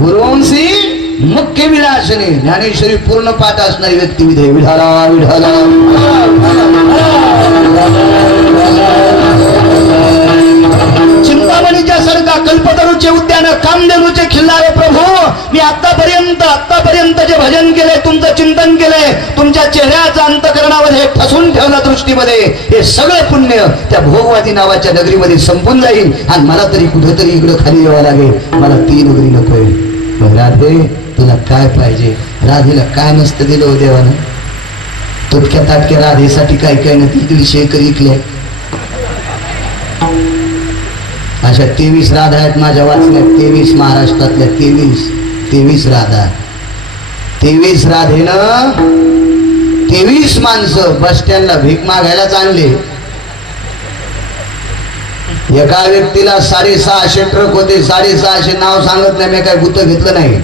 गुरुवंशी मुख्य विलासने ज्ञानेश्वरी पूर्ण पाठ असणारी व्यक्ती विधे विठाला विठाला चिंतामणीच्या सारखा कल्पतरूचे उद्यान कामधेनूचे खिल्लारे प्रभू मी आतापर्यंत जे भजन केले तुमचं चिंतन केले तुमच्या चेहऱ्याच्या अंतकरणामध्ये ठसून ठेवलं दृष्टीमध्ये हे सगळे पुण्य त्या भोगवादी नावाच्या नगरीमध्ये संपून जाईल आणि मला तरी कुठेतरी इकडं खाली यावं लागेल मला ती नगरी नकोय राधे तुला काय पाहिजे राधेला काय नसतं दिलं देवानं तुटक्या ताटक्या राधेसाठी काय काय ना तिकडे शेकर इकले अशा 23 राधा आहेत माझ्या वाचण्यात 23 महाराष्ट्रातल्या 23 राधा 23 राधेनं 23 माणसं बस स्टँडला भीक मागायलाच आणले एका व्यक्तीला 650 ट्रक होते 650 नाव सांगत नाही मी काय गुत घेतलं नाही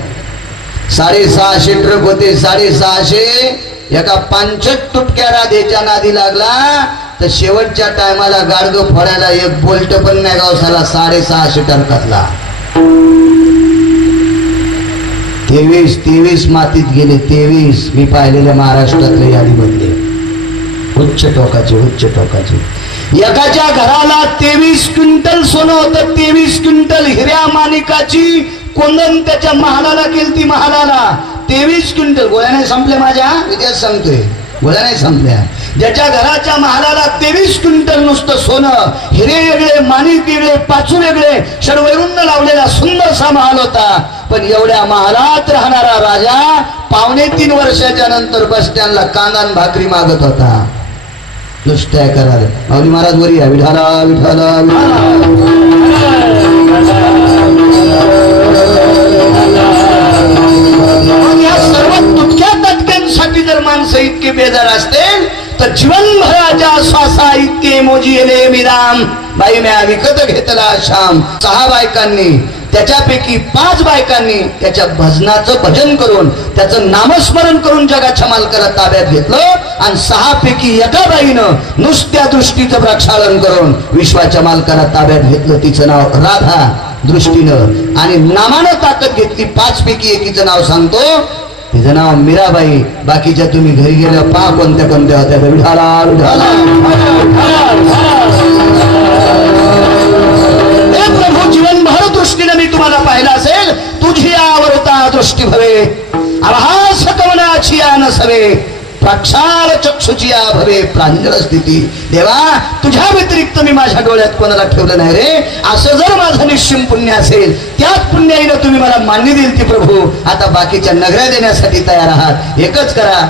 650 ट्रक होते 650 एका 5 तुटक्या राधेच्या नादी लागला तर शेवटच्या टायमाला गाडगं फोडायला एक बोल्ट पण नाही गावसाला 650 टनकातला 23 मातीत गेले 23 मी पाहिलेल्या महाराष्ट्रातल्या यादीमधले उच्च टोकाचे एकाच्या घराला 23 क्विंटल सोनं होतं 23 क्विंटल हिऱ्या माणिकाची कोंदण त्याच्या महालाला केलती महालाला 23 क्विंटल गोळ्या नाही संपल्या माझ्या विद्याच सांगतोय गोळ्या नाही संपल्या ज्याच्या घराच्या महालाला 23 क्विंटल नुसतं सोनं हिरे वेगळे माणिक वेगळे पाचू वेगळे षडवैरुण्य लावलेला सुंदरसा महाल होता पण एवढ्या महालात राहणारा राजा 2.5 वर्षाच्या नंतर बस स्टँडला कांदा भाकरी मागत होता नुसत्या करार माऊली महाराज वरी या विठाला विठाला या सर्व तुटक्या तटक्यांसाठी जर माणसं इतके बेजार असतील तर जीवनभराच्या श्वासा इतके मोजिले मी राम बाई म्या विकत घेतला श्याम 6 बायकांनी त्याच्यापैकी 5 बायकांनी त्याच्या भजनाचं भजन करून त्याचं नामस्मरण करून जगाच्या मालकाला ताब्यात घेतलं आणि 6 पैकी एका बाईनं नुसत्या दृष्टीचं प्रक्षालन करून विश्वाच्या मालकाला ताब्यात घेतलं तिचं नाव राधा दृष्टीनं आणि नामानं ताकद घेतली 5 पैकी एकीचं नाव सांगतो तिचं नाव मीराबाई बाकीच्या तुम्ही घरी गेल्या पहा कोणत्या कोणत्या होत्या विठाला विठाला प्रभू जीवनभर दृष्टीने मी तुम्हाला पाहिलं असेल तुझी आवरता दृष्टी भवे आभास कवनाची आन सवे प्रक्षाल चक्षुची भवे प्रांजळ स्थिती देवा तुझ्या व्यतिरिक्त मी माझ्या डोळ्यात कोणाला ठेवलं नाही रे असं जर माझं निश्चिम पुण्य असेल त्याच पुण्याईनं तुम्ही मला मान्य दिली ती प्रभू आता बाकीच्या नगऱ्या देण्यासाठी तयार आहात एकच करा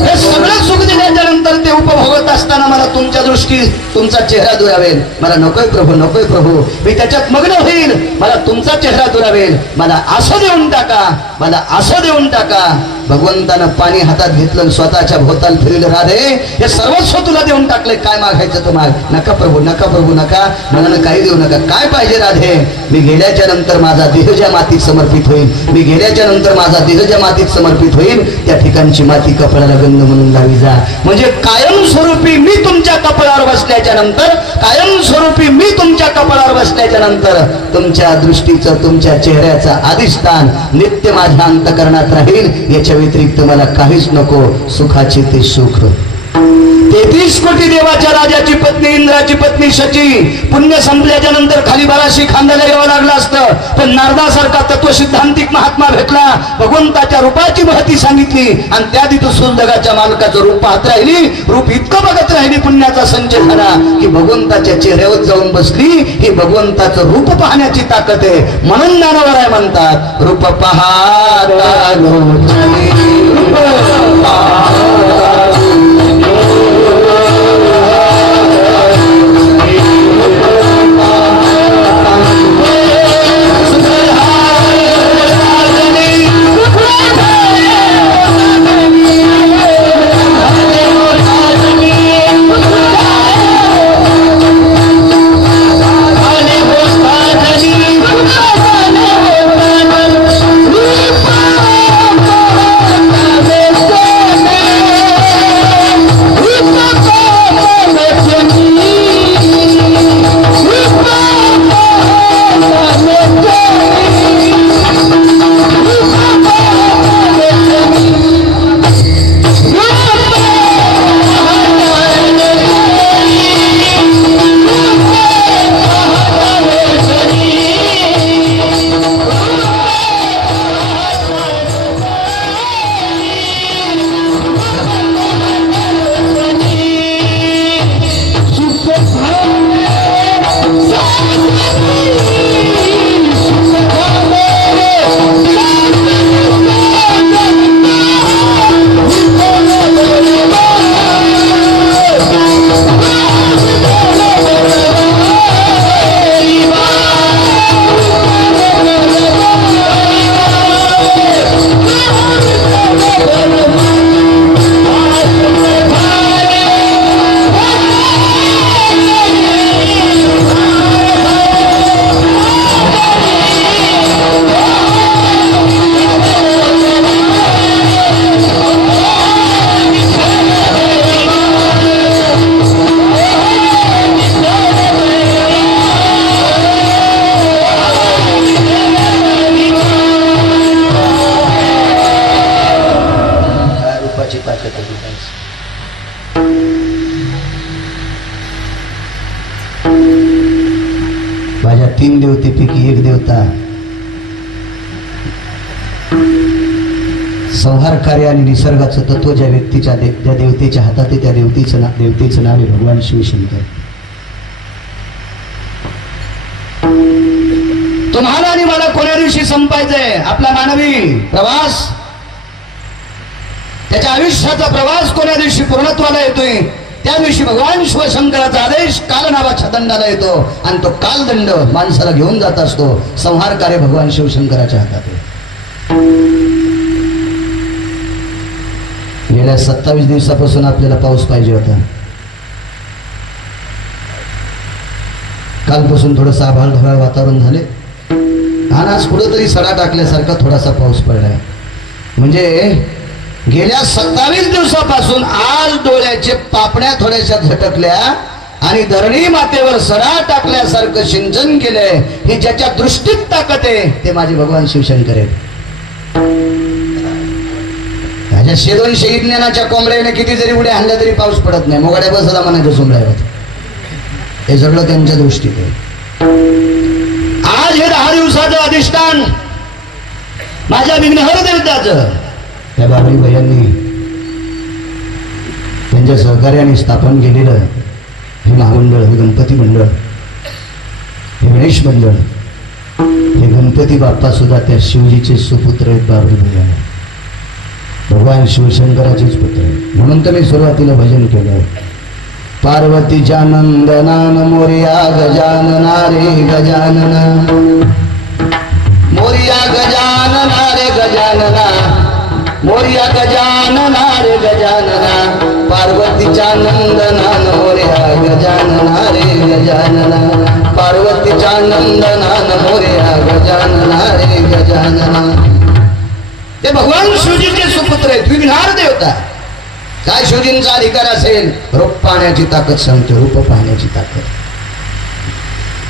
हे सगळं सुख दिल्याच्या नंतर ते उपभोगत असताना मला तुमच्या दृष्टी तुमचा चेहरा दुरावेल मला नकोय प्रभू मी त्याच्यात मग्न होईल मला तुमचा चेहरा दुरावेल मला असं देऊन टाका भगवंतानं पाणी हातात घेतलं स्वतःच्या भोवताल फिरलं राधे हे सर्वस्व तुला देऊन टाकले काय मागायचं तर माग नका प्रभू नका मला काही देऊ नका काय पाहिजे राधे मी गेल्याच्या नंतर माझा देह ज्या मातीत समर्पित होईल त्या ठिकाणची माती कपडाला गंध म्हणून लावी जा म्हणजे कायमस्वरूपी मी तुमच्या कपडावर बसल्याच्या नंतर तुमच्या दृष्टीचं तुमच्या चेहऱ्याचं अधिष्ठान नित्य माझ्या अंतकरणात राहील याच्या व्यतिरिक्त मला काहीच नको सुखाचे ते सुख 33 कोटी देवाच्या राजाची पत्नी इंद्राची पत्नी शची पुण्य संपल्याच्या नंतर खाली बाराशी खांद्याला यावं लागलं असतं पण नारदासारखा तत्वसिद्धांतिक महात्मा भेटला भगवंताच्या रूपाची महती सांगितली आणि त्या दिवशी जगाच्या मालकाचं रूप पाहत राहिली रूप इतकं बघत राहिली पुण्याचा संचय झाला की भगवंताच्या चेहऱ्यावर जाऊन बसली ही भगवंताचं रूप पाहण्याची ताकद आहे म्हणून ज्ञानवराय म्हणतात रूप पहा तीन देवतेपैकी एक देवता संहार कार्य आणि निसर्गाचं तत्व ज्या व्यक्तीच्या त्या देवतेच्या हातात आहे त्या देवतेचं नाव आहे भगवान शिवशंकर. तुम्हाला आणि मला कोण्या दिवशी संपायचंय आपला मानवी प्रवास, त्याच्या आयुष्याचा प्रवास कोण्या दिवशी पूर्णत्वाला येतोय त्या दिवशी भगवान शिवशंकराचा आदेश कालनावाच्या दंडाला येतो आणि तो कालदंड माणसाला घेऊन जात असतो. संहार कार्य भगवान शिवशंकराच्या हातात आहे. गेल्या 27 दिवसापासून आपल्याला पाऊस पाहिजे होता. कालपासून थोडंसं आभाळ ढगाळ वातावरण झाले आणि आज कुठंतरी सडा टाकल्यासारखा थोडासा पाऊस पडलाय. म्हणजे गेल्या 27 दिवसापासून आज डोळ्याचे पापण्या थोड्याशा झटकल्या आणि धरणी मातेवर सडा टाकल्यासारखं सिंचन केलंय. हे ज्याच्या दृष्टीत ताकद आहे ते माझे भगवान शिवशंकर आहेत. माझ्या शेदोन शहीद ज्ञानाच्या कोंबड्याने किती जरी उड्या आणल्या तरी पाऊस पडत नाही. मोगाड्या बसला म्हणायचं सोमड्यावर. हे सगळं त्यांच्या दृष्टीत आहे. आज हे 10 दिवसाचं अधिष्ठान माझ्या विघ्नहर देवताचं त्या बाबाई भैयांनी त्यांच्या सहकार्याने स्थापन केलेलं हे महामंडळ, हे गणपती मंडळ, हे गणेश मंडळ, हे गणपती बाप्पा सुद्धा त्या शिवजीचे सुपुत्र आहेत. बाबाई भैया भगवान शिवशंकराचेच पुत्र आहेत. म्हणून तर मी सुरुवातीला भजन केलं. पार्वतीच्या नंदनान मोर्या गजानना रे गजानना, मोर्या गजानना रे गजानना, मोर्या गजानना रे गजानना, पार्वतीच्या नंदनान मोर्या गजानना रे गजानना, पार्वतीच्या नंदनान मोर्या गजानना रे गजानना. ते भगवान शिवजीचे सुपुत्र आहेत, विघ्नहार देवता. काय शिवजींचा अधिकार असेल? रूप पाहण्याची ताकद सांगते, रूप पाहण्याची ताकद.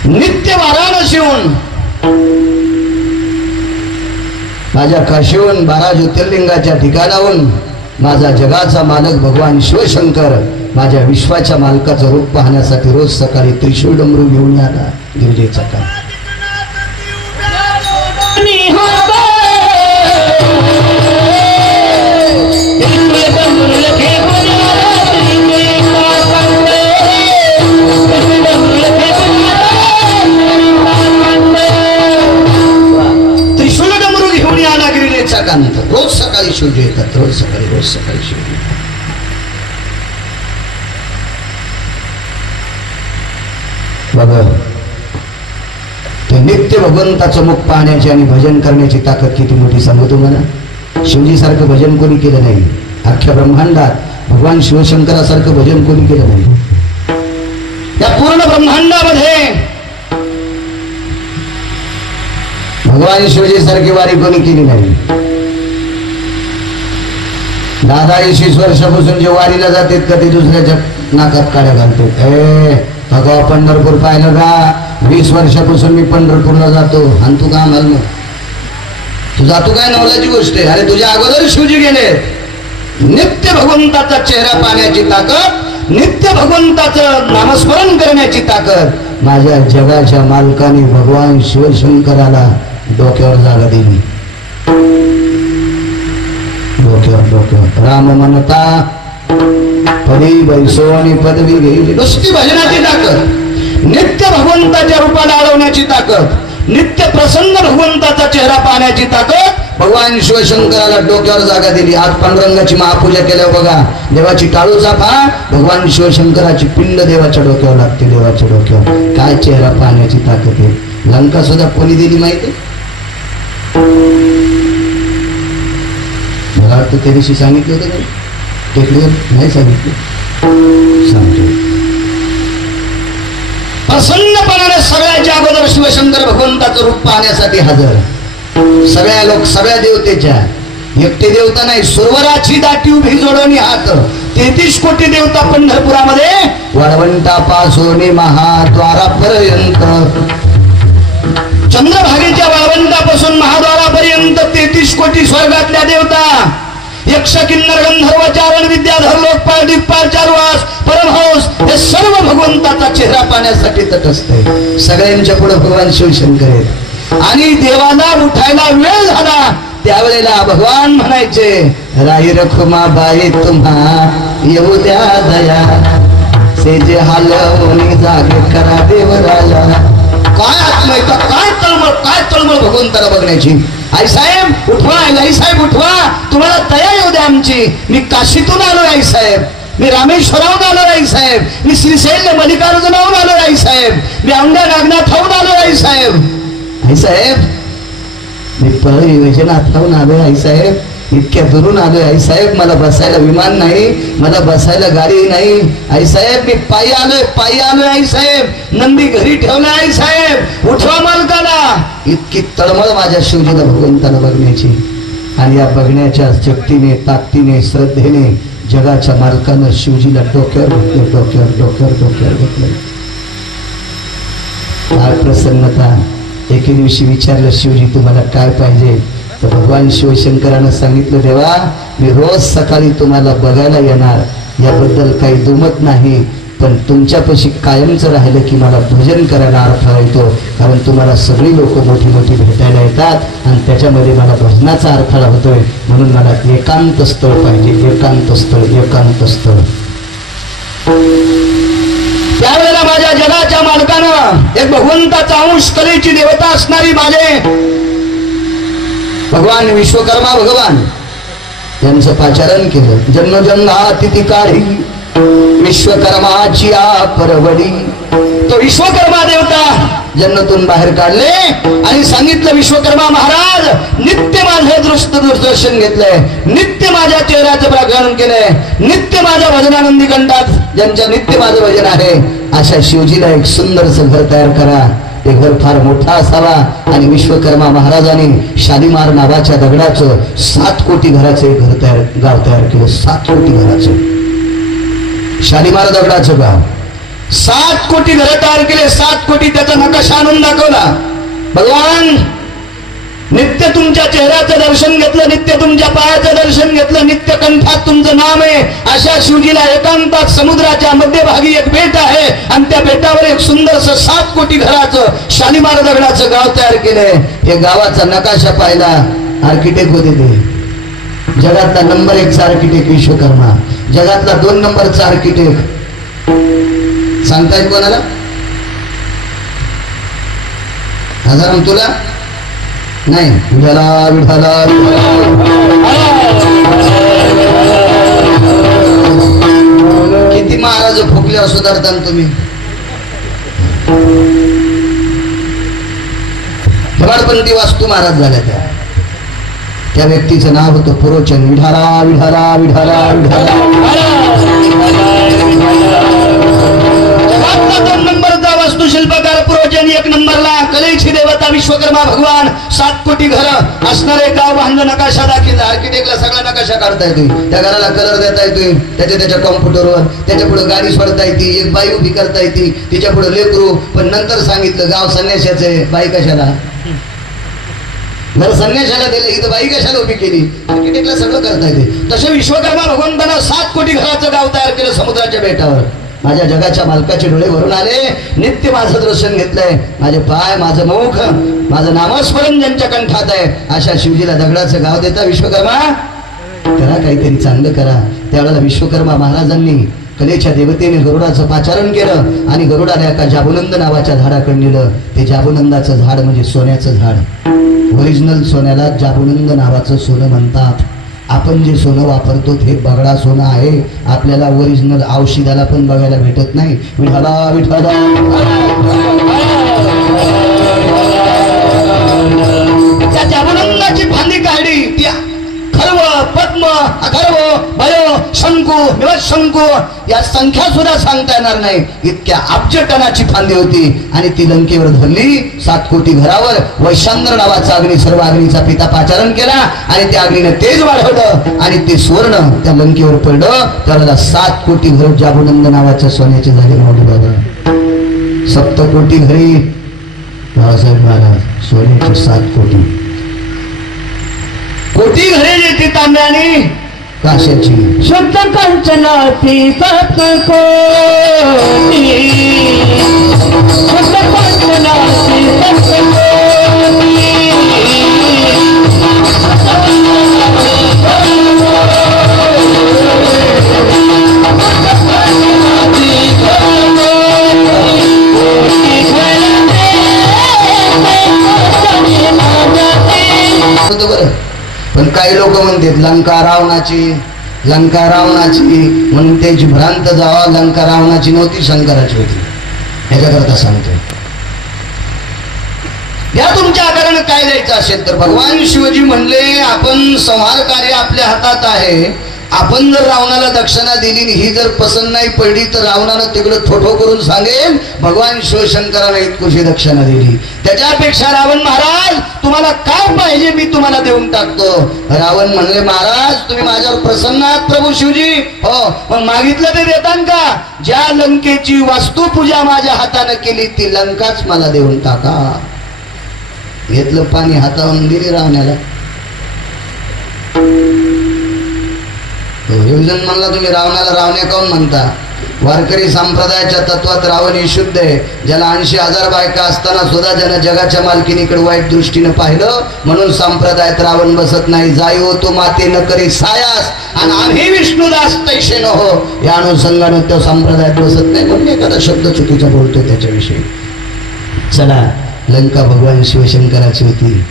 नित्य वाराणसीहून माझ्या काशीहून 12 ज्योतिर्लिंगाच्या ठिकाणाहून माझा जगाचा मालक भगवान शिवशंकर माझ्या विश्वाच्या मालकाचं रूप पाहण्यासाठी रोज सकाळी त्रिशूळ डमरू घेऊन आला गिरजेचा काम. त्रिशूळ डमरू घेऊन आला गिरजेचा काम. रोज सकाळी शिवजी येतात, रोज सकाळी शिवजी. बघा ते नित्य भगवंताचं मुख पाहण्याची आणि भजन करण्याची ताकद किती मोठी सांगू तुम्हाला. शिवजी सारखं भजन कोणी केलं नाही. अख्ख्या ब्रह्मांडात भगवान शिवशंकरासारखं भजन कोणी केलं नाही. या पूर्ण ब्रह्मांडामध्ये भगवान शिवजी सारखी वारी कोणी केली नाही. 10-20 वर्षापासून जे वारीला जातात का ते दुसऱ्याच्या नाकात काड्या घालतात. भगवा पंढरपूर पाहिलं का? 20 वर्षापासून मी पंढरपूरला जातो आणि तू का म्हणाल मग? तू जातो काय? नवलाची गोष्ट आहे. अरे तुझ्या अगोदर शिवजी गेले. नित्य भगवंताचा चेहरा पाहण्याची ताकद, नित्य भगवंताचं नामस्मरण करण्याची ताकद माझ्या जगाच्या मालकाने भगवान शिवशंकराला डोक्यावर जागा दिली. डोक्यावर राम म्हणता पदी बैसोनी पदवी घेतली. नुसती भजनाची ताकद, नित्य भगवंताच्या रूपाला आळवण्याची ताकद, नित्य प्रसन्न भगवंताचा चेहरा पाहण्याची ताकद भगवान शिवशंकराला डोक्यावर जागा दिली. आज पांडुरंगाची महापूजा केल्यावर बघा देवाची टाळू चाफा, भगवान शिवशंकराची पिंड देवाच्या डोक्यावर लागते. देवाच्या डोक्यावर काय चेहरा पाहण्याची ताकद आहे. लंका सुद्धा कोणी दिली माहिती? मला वाटतं त्या दिवशी सांगितलं होतं का? टेकडीवर नाही सांगितलं, सांगतो. प्रसन्नपणाने सगळ्याच्या अगोदर शिवशंकर भगवंताचं रूप पाहण्यासाठी हजर. सगळ्या लोक, सगळ्या देवतेच्या, एकटे देवता नाही, सुरवराची दाटी उभी जोडून हात. 33 कोटी देवता पंढरपुरामध्ये वाळवंटापासून महाद्वारापर्यंत, चंद्रभागेच्या वाळवंटापासून महाद्वारापर्यंत 33 कोटी स्वर्गातल्या देवता. यक्ष किन्नर गंधर्व चारण विद्याधर लोकपाल दिग्पाल चारुहास परमहंस हे सर्व भगवंताचा चेहरा पाण्यासाठी तटस्थ आहे. सगळ्यांच्या पुढे भगवान शिवशंकर आहेत. आणि देवाला उठायला वेळ झाला त्यावेळेला भगवान म्हणायचे, राई रखुमा बाई तुम्हा येऊ द्या दया, से जे हालवणी जागे करा देवराया. काय आत्मयता, काय तळमळ भगवंताला बघण्याची. आई साहेब उठवा, आई साहेब उठवा, तुम्हाला दया येऊ द्या आमची. मी काशीतून आलो आई साहेब, मी रामेश्वराहून आलो आई साहेब, मी श्रीशैल मल्लिकार्जुनाहून आलो आई साहेब, मी औंढा नागनाथहून आलो आई साहेब. आई साहेब मी परळी वैजनाथहून आलोय आई साहेब, इतक्या दुरून आलोय आई साहेब. मला बसायला विमान नाही, मला बसायला गाडी नाही आई साहेब. मी पायी आलोय आई साहेब. नंदी घरी ठेवला आई साहेब, उठवा मालकाला. इतकी तळमळ माझ्या शिवजीला भगवंताला बघण्याची. आणि या बघण्याच्या शक्तीने, ताकदीने, श्रद्धेने जगाच्या मालकानं शिवजीला डोक्यावर घेतलं. काय प्रसन्नता. एके दिवशी विचारलं, शिवजी तुम्हाला काय पाहिजे? तर भगवान शिवशंकरानं सांगितलं, देवा मी रोज सकाळी तुम्हाला बघायला येणार, याबद्दल काही दुमत नाही, पण तुमच्यापाशी कायमचं राहिलं की मला भजन करायला अडथळा येतो. कारण तुम्हाला सगळी लोक मोठी मोठी भेटायला येतात आणि त्याच्यामध्ये मला भजनाचा अडथळा होतोय. म्हणून मला एकांत स्थळ पाहिजे, एकांत स्थळ. त्यावेळेला माझ्या जगाच्या मालकानं एक भगवंताचा अंश, कलेची देवता असणारी माझे भगवान विश्वकर्मा भगवान यांचं पाचारण केलं. जन्मजन्मातिथी काढी विश्वकर्माची परवडी. तो विश्वकर्मा देवता जन्मातून बाहेर काढले आणि सांगितलं, विश्वकर्मा महाराज नित्य माझे दर्शन घेतलंय, नित्य माझ्या चेहऱ्याचं प्रकरण केलंय, नित्य माझ्या भजनानंदी कंठात ज्यांच्या नित्य माझं भजन आहे, अशा शिवजीला एक सुंदरसं घर तयार करा. ते घर फार मोठा असावा. आणि विश्वकर्मा महाराजांनी शालिमार नावाच्या दगडाचं 7 कोटी घराचं एक गाव तयार केलं. 7 कोटी घराचं शालिमार दगडाचं गाव. 7 कोटी घर तयार केले. 7 कोटी त्याचा नकाशा आणून दाखवला. भगवान नित्य तुमच्या चेहऱ्याचं दर्शन घेतलं, नित्य तुमच्या पायाचं दर्शन घेतलं, नित्य कंठात तुमचं नाम आहे. अशा शिवजीला एकांतात समुद्राच्या मध्यभागी एक बेट आहे आणि त्या बेटावर एक सुंदरसं 7 कोटी घराचं शालिमार दगडाचं गाव तयार केलंय. हे गावाचा नकाशा पाहिला. आर्किटेक्ट होते ते. जगातला नंबर 1चा आर्किटेक्ट विश्वकर्मा, जगातला 2 नंबरचा आर्किटेक्ट सांगतायत कोणाला? हजाराम तुला नाही. विठाला किती महाराज फुकल्यावर सुधारता तुम्ही. हेमाडपंथी वास्तू महाराज झाल्या त्या व्यक्तीचं नाव होतं पुरोचन. विठाला वास्तुशिल्पकार पुरोचन, 1 नंबरला कलेची देवता विश्वकर्मा भगवान. 7 कोटी घर असणारे गाव बांधलं, नकाशा दाखवला. आर्किटेक्टला सगळा नकाशा काढता येतोय, त्या घराला कलर देता येतोय, त्याच्या कॉम्प्युटरवर. त्याच्या पुढे गाडी सोडता येते, एक बाई उभी करता येते, तिच्या पुढे लेकरू. पण नंतर सांगितलं गाव संन्याशाचं आहे, बाई कशाला? घर संन्याशाला दिलं, इथं बाई कशाला उभी केली? आर्किटेक्टला सगळं करता येते. तसं विश्वकर्मा भगवंतानं 7 कोटी घराचं गाव तयार केलं समुद्राच्या बेटावर. माझ्या जगाच्या मालकाचे डोळे भरून आले. नित्य माझं दर्शन घेतलंय. माझे पाय, माझं मुख, माझं नामस्मरण ज्यांच्या कंठात आहे, अशा शिवजीला दगडाचं गाव देता विश्वकर्मा. करा काहीतरी चांगलं करा. त्यावेळेला विश्वकर्मा महाराजांनी कलेच्या देवतेने गरुडाचं पाचारण केलं आणि गरुडाला एका जाबुनंद नावाच्या झाडाकडे नेलं. ते जाबुनंदाचं झाड म्हणजे सोन्याचं झाड. ओरिजिनल सोन्याला जाबुनंद नावाचं सोनं म्हणतात. आपण जे सोनं वापरतो ते बगडा सोनं आहे. आपल्याला ओरिजिनल औषधाला पण बघायला भेटत नाही. विठाला त्या जाबुनंदाची फांदी काढली. ती खर्व, पद्म, अखर्व, भयो, शंकू, शंकू या संख्या सुद्धा सांगता येणार नाही, इतक्या अब्ज टनाची फांदी होती. आणि ती लंकेवर धरली. 7 कोटी घरावर वैशांद्र नावाचा अग्नी, सर्व अग्नीचा पिता पाचारण केला आणि त्या अग्नीने तेज वाढवलं आणि ते सुवर्ण त्या लंकेवर पडलं. त्याला 7 कोटी घर जाबुनंद नावाच्या सोन्याचे झाले. मोठे बाबा 7 कोटी घरी बाळासाहेब महाराज सोन्याचे 7 कोटी. कोटी घरे येते तांब्याने काशाची. शुद्ध कंचनाची 7 कोटी. काही लोक म्हणतात लंका रावणाची, लंका रावणाची, म्हणून त्याची भ्रांत जावा. लंका रावणाची नव्हती, शंकराची होती. ह्याच्याकरता सांगतोय. या तुमच्या आकारानं काय द्यायचं असेल तर भगवान शिवजी म्हणले आपण संहार कार्य आपल्या हातात आहे. आपण जर रावणाला दक्षिणा दिली ही जर पसंत नाही पडली तर रावणानं तिकडं थोठो करून सांगेल भगवान शिवशंकराला इतकुशी दक्षिणा दिली. त्याच्यापेक्षा रावण महाराज तुम्हाला काय पाहिजे मी तुम्हाला देऊन टाकतो. रावण म्हणले महाराज तुम्ही माझ्यावर प्रसन्न आहात प्रभू शिवजी. हो मग मागितलं ते देतान का. ज्या लंकेची वास्तुपूजा माझ्या हाताने केली ती लंकाच मला देऊन टाका. घेतलं पाणी हातावरून दिली रावण्याला. जण म्हणला तुम्ही रावणाला रावण्या काऊन म्हणता. वारकरी संप्रदायाच्या तत्वात रावण ही शुद्ध आहे. ज्याला 80,000 बायका असताना सुद्धा ज्यानं जगाच्या मालकीनीकडे वाईट दृष्टीनं पाहिलं म्हणून संप्रदायात रावण बसत नाही. जाई हो तो माते न करी सायास आणि आम्ही विष्णुदास तैसे न हो या अनुषंगाने तो संप्रदायात बसत नाही. म्हणून एखादा शब्द चुकीचा बोलतो त्याच्याविषयी. चला लंका भगवान शिवशंकराची होती.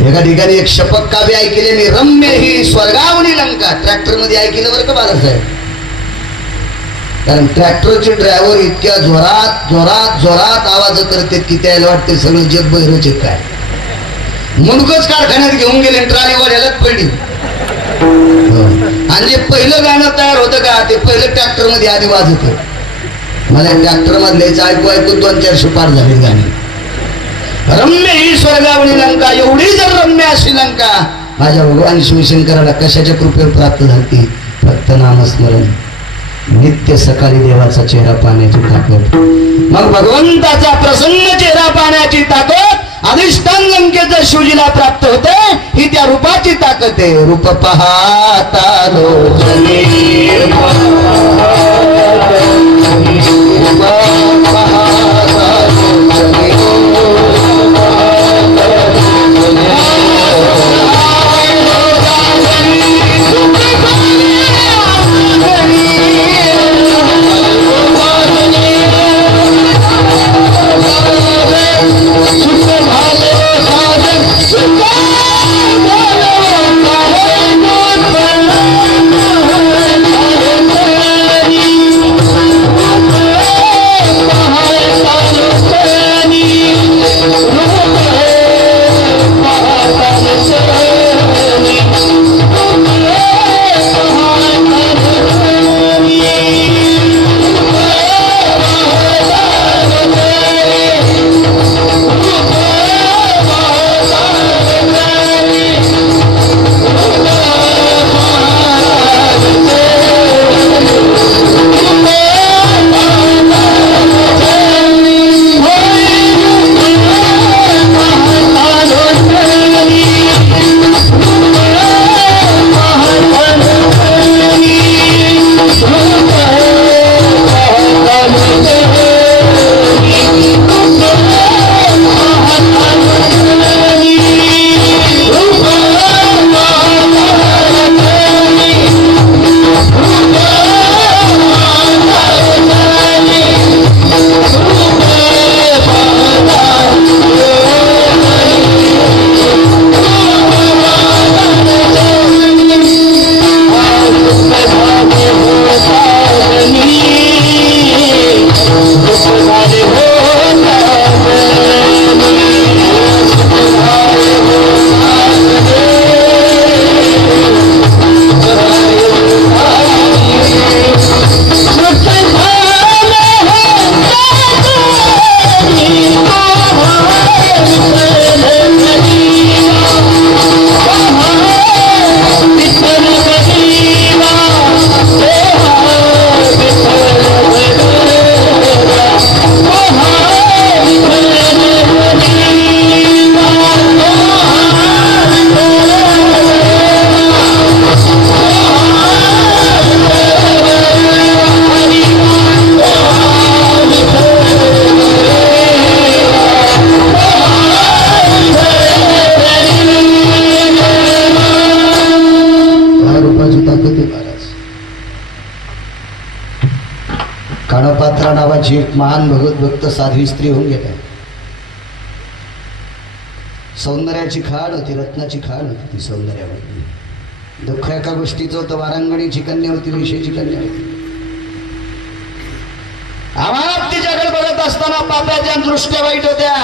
एका ठिकाणी एक शपथ काव्य ऐकले मी. रम्य ही स्वर्गावनी लंका. ट्रॅक्टर मध्ये ऐकलं बरं का बाळासाहेब. कारण ट्रॅक्टरचे ड्रायव्हर इतक्या जोरात जोरात जोरात आवाज करते की त्याला वाटते सगळं जग बहिरच काय. मुंडकच कारखान्यात घेऊन गेले ट्राली वाड्यालाच पडली. आणि जे पहिलं गाणं तयार होतं का ते पहिलं ट्रॅक्टर मध्ये आधी वाजत. मला ट्रॅक्टर मधल्याच ऐकू ऐकून 200-400 पार झाले गाणी. रम्य ही स्वर्गावणी लंका. एवढी जर रम्य अशी लंका माझ्या भगवान शिवशंकराला कशाच्या कृपेवर प्राप्त झाली. फक्त नामस्मरण. नित्य सकाळी देवाचा चेहरा पाहण्याची ताकद. मग भगवंताचा प्रसन्न चेहरा पाहण्याची ताकद अधिष्ठान लंकेचं शिवजीला प्राप्त होते. ही त्या रूपाची ताकद आहे. रूप पाहता लोचने कानपात्रा नावाची एक महान भगवत भक्त साधी स्त्री होऊन गेल्या. सौंदर्याची खाण होती, रत्नाची खाण होती ती सौंदर्यामध्ये. दुःख एका गोष्टीचं होतं, वारांगणीची कन्या होती, ऋषीची कन्या होती. आम्हाला तिच्याकडे बघत असताना पाप्याच्या दृष्ट्या वाईट होत्या,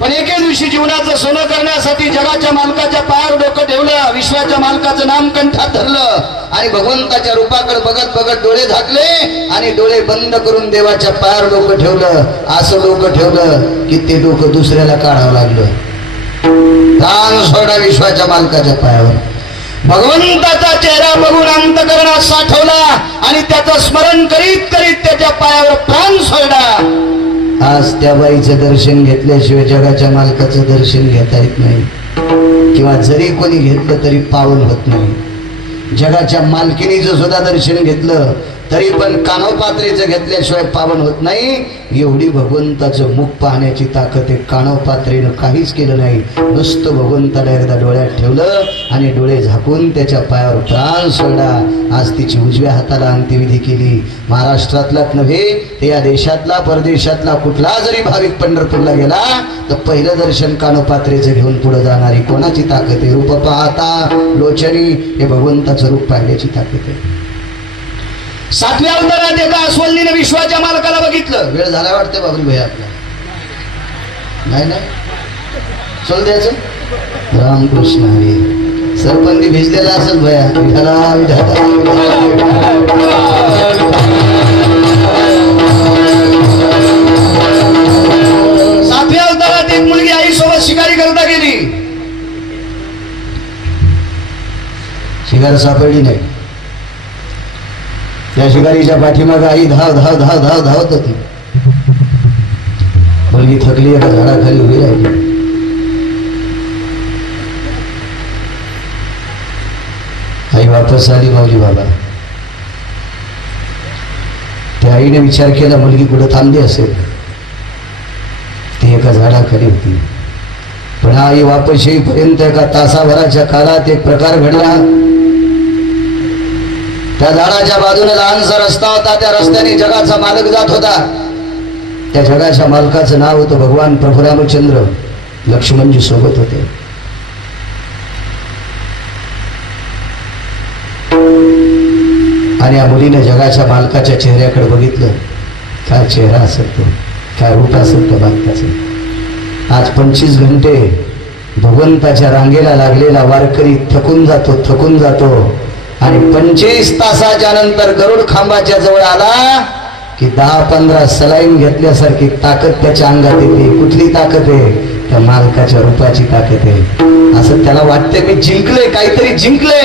पण एके दिवशी जीवनाचं सोनं करण्यासाठी जगाच्या मालकाच्या पायावर डोकं ठेवलं, विश्वाच्या मालकाचं नाम कंठात धरलं आणि भगवंताच्या रूपाकडे बघत बघत डोळे झाकले आणि डोळे बंद करून देवाच्या पायावर डोकं ठेवलं. असं डोकं ठेवलं की ते डोकं दुसऱ्याला काढावं लागलं. प्राण सोडा विश्वाच्या मालकाच्या पायावर. भगवंताचा चेहरा बघून अंतकरणात साठवला आणि त्याचं स्मरण करीत करीत त्याच्या पायावर प्राण सोडला. आज त्या बाईचं दर्शन घेतल्याशिवाय जगाच्या मालकाचं दर्शन घेता येत नाही, किंवा जरी कोणी घेतलं तरी पावन होत नाही. जगाच्या मालकिनीचं सुद्धा दर्शन घेतलं तरी पण कानोपात्रेचं घेतल्याशिवाय पावन होत नाही. एवढी भगवंताचं मुख पाहण्याची ताकद आहे. कानोपात्रेनं काहीच केलं नाही, नुसतं भगवंताला एकदा डोळ्यात ठेवलं आणि डोळे झाकून त्याच्या पायावर प्राण सोडला. आज तिची उजव्या हाताला अंत्यविधी केली. महाराष्ट्रातलाच नव्हे ते या देशातला परदेशातला कुठला जरी भाविक पंढरपूरला गेला तर पहिलं दर्शन कानोपात्रेचं घेऊन पुढे जाणारी कोणाची ताकद आहे? रूप पाहता लोचनी, हे भगवंताचं रूप पाहण्याची ताकद आहे. 7व्या अवतारात एका अस्वलीने विश्वाच्या मालकाला बघितलं. वेळ झाला वाटतं बाबरी भैया आपला, नाही नाही चल द्यायचं. रामकृष्ण हरी. सरपंच भिजलेला असेल भया. विठाला विठाला. 7व्या अवतारात एक मुलगी आईसोबत शिकारी करता गेली. शिकार सापडली नाही. त्या शिकारीच्या पाठीमागे आई धाव धाव धाव धाव धावत होती. मुलगी थकली, एका झाडाखाली उभी राहिली. आई वापस आली. माऊली बाबा, त्या आईने विचार केला मुलगी कुठं थांबली असेल. ती एका झाडाखाली होती. पण आई वापस येईपर्यंत एका तासाभराच्या काळात एक प्रकार घडला. त्या झाडाच्या बाजूने लहानसा रस्ता होता. त्या रस्त्याने जगाचा मालक जात होता. त्या जगाच्या मालकाचं नाव होतं भगवान प्रभू रामचंद्र. लक्ष्मणजी सोबत होते. आणि या मुलीने जगाच्या मालकाच्या चेहऱ्याकडे बघितलं. काय चेहरा असेल तो, काय रूप असेल तो मालकाचं. आज 25 घंटे भगवंताच्या रांगेला लागलेला वारकरी थकून जातो आणि 25 तासाच्या नंतर गरुड खांबाच्या जवळ आला की 10-15 सलाईन घेतल्यासारखी ताकद त्याच्या अंगात येते. कुठली ताकद आहे? त्या मालकाच्या रूपाची ताकद आहे. असं त्याला वाटते मी जिंकले, काहीतरी जिंकले.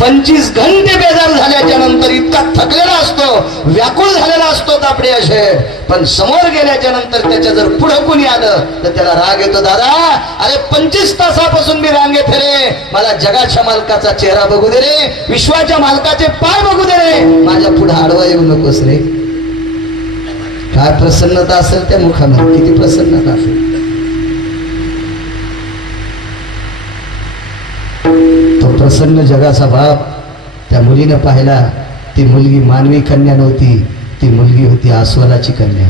25 घंटे बेजार झाल्याच्या नंतर इतका थकलेला असतो, व्याकुळ झालेला असतो तापडे असे. पण समोर गेल्याच्या नंतर त्याच्या जर पुढं कोणी आलं तर त्याला राग येतो. दादा, अरे 25 तासापासून मी रांगेत रे, मला जगाच्या मालकाचा चेहरा बघू दे रे, विश्वाच्या मालकाचे पाय बघू दे रे, माझ्या पुढे आडवा येऊ नकोस रे. काय प्रसन्नता असेल त्या मुखामध्ये, किती प्रसन्नता असेल. तो प्रसन्न जगाचा बाप त्या मुलीने पाहिला. ती मुलगी मानवी कन्या नव्हती, ती मुलगी होती अस्वलाची कन्या.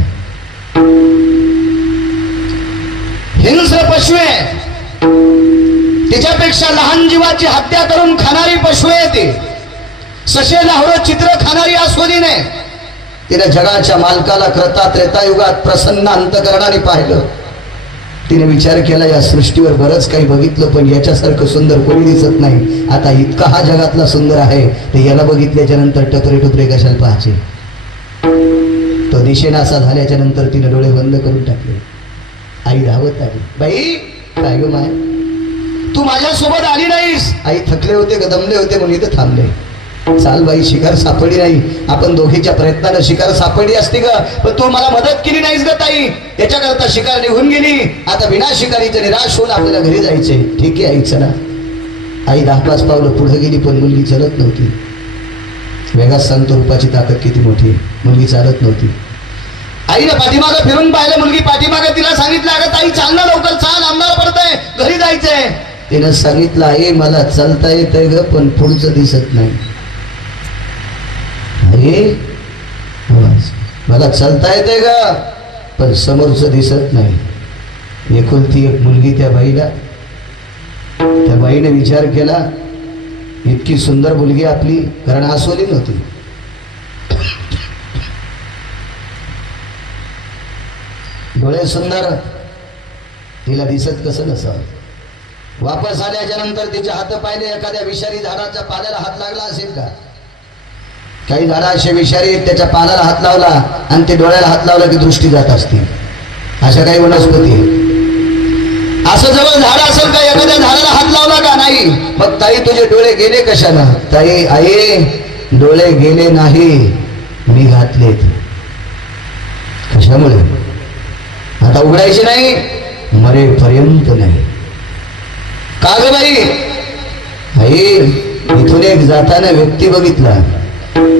हिंस्र पशु आहे, तिच्यापेक्षा लहान जीवाची हत्या करून खाणारी पशु आहे ती. सशे लाहोर चित्र खाणारी अस्वली नाही. तिने जगाच्या मालकाला त्रेतायुगात प्रसन्न अंतकरणाने पाहिलं. तिने विचार केला या सृष्टीवर बरंच काही बघितलं, पण याच्यासारखं सुंदर कोणी दिसत नाही. आता इतका हा जगातला सुंदर आहे तर याला बघितल्याच्या नंतर टपरे कशाला पाहायचे. तो दिशेनासा झाल्याच्या नंतर तिने डोळे बंद करून टाकले. आई धावत आली. बाई, काय गं माय, तू माझ्यासोबत आली नाहीस. आई थकले होते का दमले होते म्हणून इथं थांबले. चाल बाई, शिकार सापडली नाही. आपण दोघीच्या प्रयत्नानं शिकार सापडली असती ग, पण तू मला मदत केली नाहीस ग ताई. त्याच्याकरता शिकार निघून गेली. आता बिना शिकारीचं निराश होऊन आपल्याला घरी जायचे. ठीक आहे आई, चला. आई 10-5 पावलं पुढे गेली, पण मुलगी चलत नव्हती. वेगाच सांगतो रूपाची ताकद किती मोठी. मुलगी चालत नव्हती. आईने पाठीमागं फिरून पाहिलं. मुलगी पाठीमागं तिला सांगितलं, अगं ताई चाल ना लवकर, चाल, अंधार पडतंय, घरी जायचंय. तिनं सांगितलं, आई मला चालता येतंय ग, पण पुढचं दिसत नाही. मला चालता येते का, पण समोरचं दिसत नाही. एकुलती एक मुलगी त्या बाईला. त्या बाईने विचार केला, इतकी सुंदर मुलगी आपली, कारण आसोली नव्हती, डोळे सुंदर, तिला दिसत कसं नसावं. वापस आल्याच्या नंतर तिचे हात पाहिले, एखाद्या विषारी झाडाच्या पाल्याला हात लागला असेल का? काही झाडं असे विषारी, त्याच्या पानाला हात लावला आणि ते डोळ्याला हात लावला की दृष्टी जात असते. अशा काही वनस्पती असं जवळ झाड असेल का, एखाद्या झाडाला हात लावला का? नाही. मग ताई तुझे डोळे गेले कशाला? ताई आई डोळे गेले नाही, मी घातलेत. कशामुळे? आता उघडायचे नाही, मरेपर्यंत नाही. का ग बाई? आई इथून एक जाताना व्यक्ती बघितला,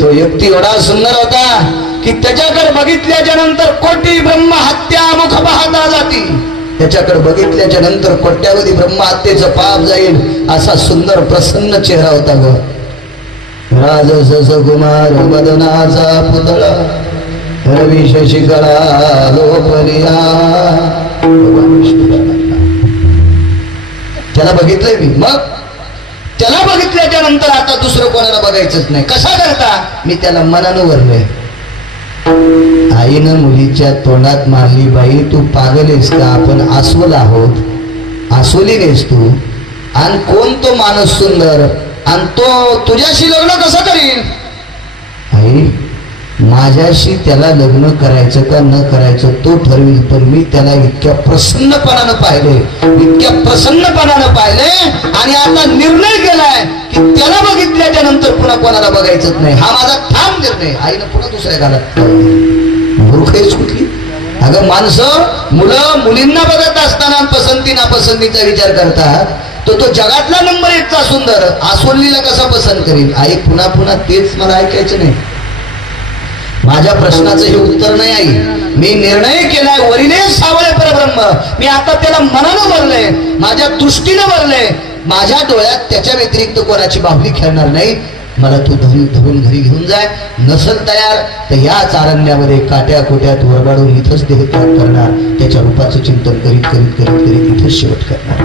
तो व्यक्ती एवढा सुंदर होता की त्याच्याकडे बघितल्याच्या नंतर कोटी ब्रह्म हत्या मुख पाहता जाती. त्याच्याकडे बघितल्याच्या नंतर कोट्यावधी ब्रह्म हत्येचं पाप जाईल, असा सुंदर प्रसन्न चेहरा होता ग. राजस कुमार मदनाचा पुतळा, रवी शशिकळा लोपनिया. त्याला बघितलंय मी. मग त्याला बघितल्याच्या नंतर आता दुसरं कोणाला बघायचंच नाही. कसा करता? मी त्याला मनानं वरलोय. आईनं मुलीच्या तोंडात मारली, बाई तू पागल आहेस का? आपण अस्वल आहोत, अस्वली नेस तू. आणि कोण तो माणूस सुंदर, आणि तो तुझ्याशी लग्न कसं करील? आई माझ्याशी त्याला लग्न करायचं का न करायचं तो ठरविल, पण मी त्याला इतक्या प्रसन्नपणानं पाहिले, इतक्या प्रसन्नपणानं पाहिले, आणि आता निर्णय केलाय की त्याला बघितल्याच्या नंतर पुन्हा कोणाला बघायचंच नाही. हा माझा ठाम निर्णय. आईनं पुन्हा दुसऱ्या घालत मूर्खच कुठली? अगं माणसं मुलं मुलींना बघत असताना पसंती नापसंतीचा विचार करतात, तो जगातला नंबर 1चा सुंदर आसवल्लीला कसा पसंत करील? आई पुन्हा पुन्हा तेच मला ऐकायचं नाही. माझ्या प्रश्नाचं हे उत्तर नाही आई. मी निर्णय केलाय, वरिले सावळे परब्रह्म. मी आता त्याला मनानं वरलंय, माझ्या दृष्टीनं वरलंय. माझ्या डोळ्यात त्याच्या व्यतिरिक्त कोणाची बाहुली खेळणार नाही. मला तू धरून घरी घेऊन जाय. नसल तयार तर याच अरण्यामध्ये काट्या कोट्यात वरबाडून इथंच देह त्याग करणार. त्याच्या रूपाचं चिंतन करीत करीत करीत करीत इथंच शेवट करणार.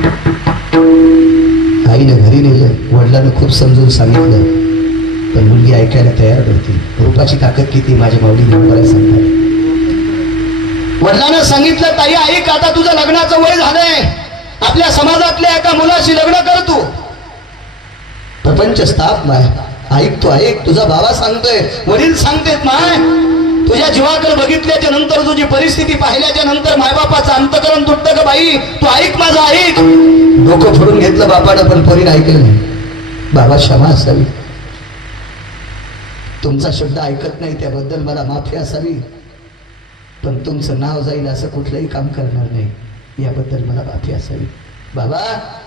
आईनं घरी नेलं, वडिलांना खूप समजून सांगितलं, पण मुलगी ऐकायला तयार नव्हती. रूपाची ताकद किती माझ्या माऊलीने मला सांगतात. वडिलांना सांगितलं, ताई ऐक, आता तुझं लग्नाचं वय झालंय, आपल्या समाजातल्या एका मुलाशी लग्न कर तू. प्रपंच स्थाप माय, ऐक तू ऐक, तुझा बाबा सांगतोय, वडील सांगतेत माय. तुझ्या जीवाकडे बघितल्याच्या नंतर, तुझी परिस्थिती पाहिल्याच्या नंतर मायबापाचं अंतकरण तुटतं का बाई? तू ऐक माझं ऐक. डोकं फोडून घेतलं बापानं, पण पोरीनं ऐकलं नाही. बाबा क्षमा असावी, तुमचा शब्द ऐकत नाही त्याबद्दल मला माफी असावी, पण तुमचं नाव जाईल असं कुठलंही काम करणार नाही याबद्दल मला माफी असावी. बाबा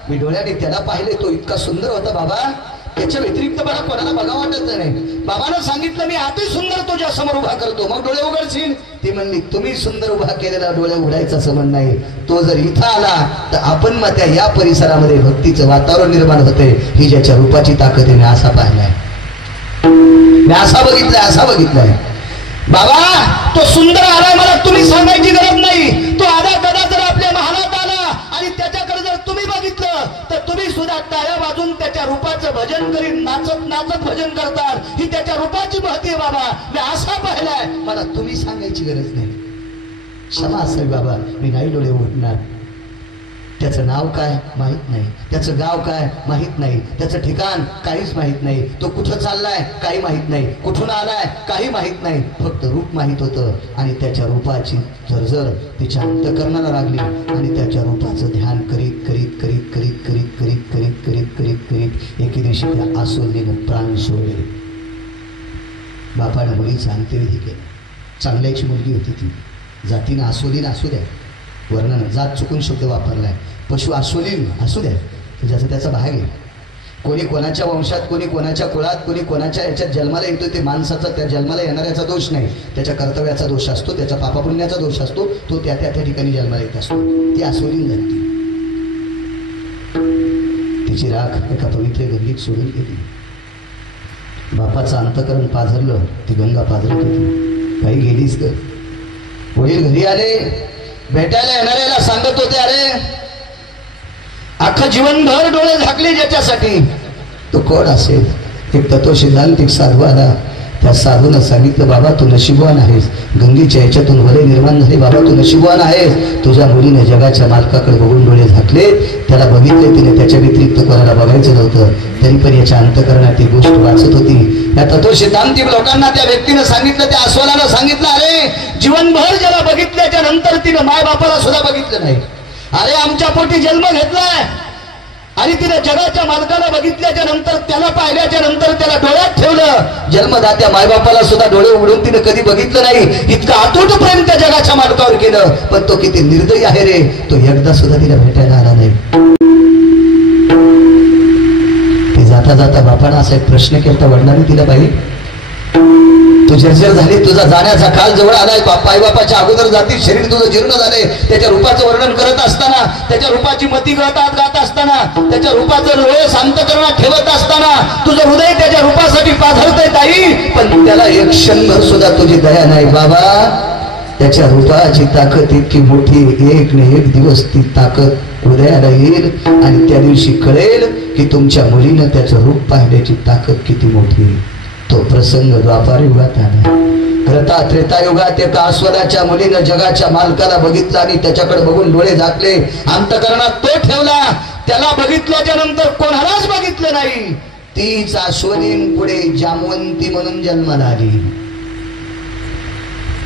मी डोळ्याने त्याला पाहिले, तो इतका सुंदर होता बाबा, त्याच्या व्यतिरिक्त मला कोणाला बघा वाटत नाही. बाबानं सांगितलं, मी अति सुंदर तुझ्या समोर उभा करतो, मग डोळे उघडशील. ती म्हणली, तुम्ही सुंदर उभा केलेला डोळे उघडायचा संबंध नाही. तो जर इथं आला तर आपण मग त्या या परिसरामध्ये भक्तीचं वातावरण निर्माण होते. ही ज्याच्या रूपाची ताकद आहे, मी असा पाहिलाय, मी असा बघितलाय, असा बघितलाय. बाबा तो सुंदर आलाय, मला तुम्ही सांगायची गरज नाही. तो आधा कदा जर आपल्या महालात आला आणि त्याच्याकडे जर तुम्ही बघितलं तर तुम्ही सुद्धा टाळ्या वाजून त्याच्या रूपाचं भजन करीत, नाचत नाचत भजन करतात. ही त्याच्या रूपाची महती आहे बाबा, मी असा पाहिलाय, मला तुम्ही सांगायची गरज नाही. क्षमा असावी बाबा, मी नाही डोळे उघडणार. त्याचं नाव काय माहित नाही, त्याचं गाव काय माहित नाही, त्याचं ठिकाण काहीच माहित नाही. तो कुठं चाललाय काही माहित नाही, कुठून आलाय काही माहित नाही. फक्त रूप माहित होतं, आणि त्याच्या रूपाची झरझर तिच्या अंतकरणाला लागली, आणि त्याच्या रूपाचं ध्यान करीत करीत करीत करीत करीत करीत करीत करीत करीत करीत एके दिवशी त्या आसवल्लीनं प्राण सोडले. बापानं मुलीचं अंत्यविधी केलं. चांगल्याची मुलगी होती ती, जातीनं आसवलीनं असू द्या, वर्णन जात चुकून शब्द वापरलाय. पशु आश्वलीन असू द्या, ज्याचा त्याचा भाग आहे. कोणी कोणाच्या वंशात, कोणी कोणाच्या कुळात, कोणी कोणाच्या याच्यात जन्माला येतो, ते माणसाचा त्या जन्माला येणाऱ्याचा दोष नाही, त्याच्या कर्तव्याचा दोष असतो, त्याच्या पापापुण्याचा दोष असतो. तो त्या त्या ठिकाणी जन्माला येत असतो. ती आश्वलीन झाली. तिची राख एका पवित्र गंगेत सोडून गेली. बापाचं अंतकरण पाझरलं, ती गंगा पाझरत होती. काही गेलीच ग. वडील घरी आले, भेटायला येणाऱ्याला सांगत होते, अरे अख्खं जीवनभर डोळे झाकले ज्याच्यासाठी तो कोण असेल? एक तत्वसिद्धांतिक साधू आला. त्या साधूनं सांगितलं, बाबा तू नशीबवान आहेस, गंगेच्या याच्यातून वलय निर्माण झाले, बाबा तू नशीबवान आहेस. तुझ्या मुलीने जगाच्या मालकाकडे बघून डोळे झाकले, त्याला बघितले, तिने त्याच्या व्यतिरिक्त कोणाला बघायचं नव्हतं, तरी पण याच्या अंतःकरणात ती गोष्ट वाचत होती. या तत्वसिद्धांतिक लोकांना त्या व्यक्तीनं सांगितलं, त्या अस्वलानं सांगितलं, अरे जीवनभर ज्याला बघितल्याच्या नंतर तिनं माय बापाला सुद्धा बघितलं नाही. अरे आमच्या पोटी जन्म घेतलाय आणि तिने जगाच्या मालकाला बघितल्याच्या नंतर, त्याला पाहिल्याच्या नंतर त्याला डोळ्यात ठेवलं. जन्मदात्या मायबापाला सुद्धा डोळे उघडून तिने कधी बघितलं नाही. इतकं अतूट प्रेम त्या जगाच्या मालकावर केलं. पण तो किती निर्दयी आहे रे, तो एकदा सुद्धा तिला भेटायला आला नाही. ती जाता जाता बापानं असा एक प्रश्न केला वडिलांनी तिला, बाई तू जर्जर झाली, तुझा जाण्याचा काळ जवळ आलाय, बापाच्या अगोदर जाती शरीर तुझं जीर्ण झाले. त्याच्या रूपाचं वर्णन करत असताना, त्याच्या रूपाची मती गात असताना, त्याच्या रूपाचं डोळे शांत करण्यात ठेवत असताना तुझं हृदय त्याच्या रूपासाठी पाझरतंय ताई, पण त्याला एक क्षणभर सुद्धा तुझी दया नाही बाबा. त्याच्या रूपाची ताकद इतकी मोठी, एक न एक दिवस ती ताकद उदयाला येईल आणि त्या दिवशी कळेल की तुमच्या मुलीनं त्याचं रूप पाहिल्याची ताकद किती मोठी. तो प्रसंग द्वापार युगात आला. कृता त्रेतायुगात एका अस्वलाच्या मुलीनं जगाच्या मालकाला बघितलं आणि त्याच्याकडे बघून डोळे झाकले, अंतःकरणात तो ठेवला. त्याला बघितल्याच्या नंतर कोणालाच बघितलं नाही. तीच अश्वनीन पुढे जामवंती म्हणून जन्माला आली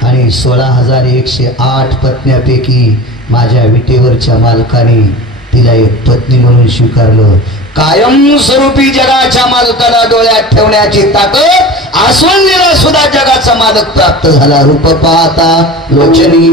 आणि 16,108 पत्न्यापैकी माझ्या विटेवरच्या मालकाने तिला एक पत्नी म्हणून स्वीकारलं. कायम स्वरूपी जगाच्या मालकाला डोळ्यात ठेवण्याची ताकद आस्वंदीला सुद्धा जगाचा मालक प्राप्त झाला. रूप पाहता लोचनी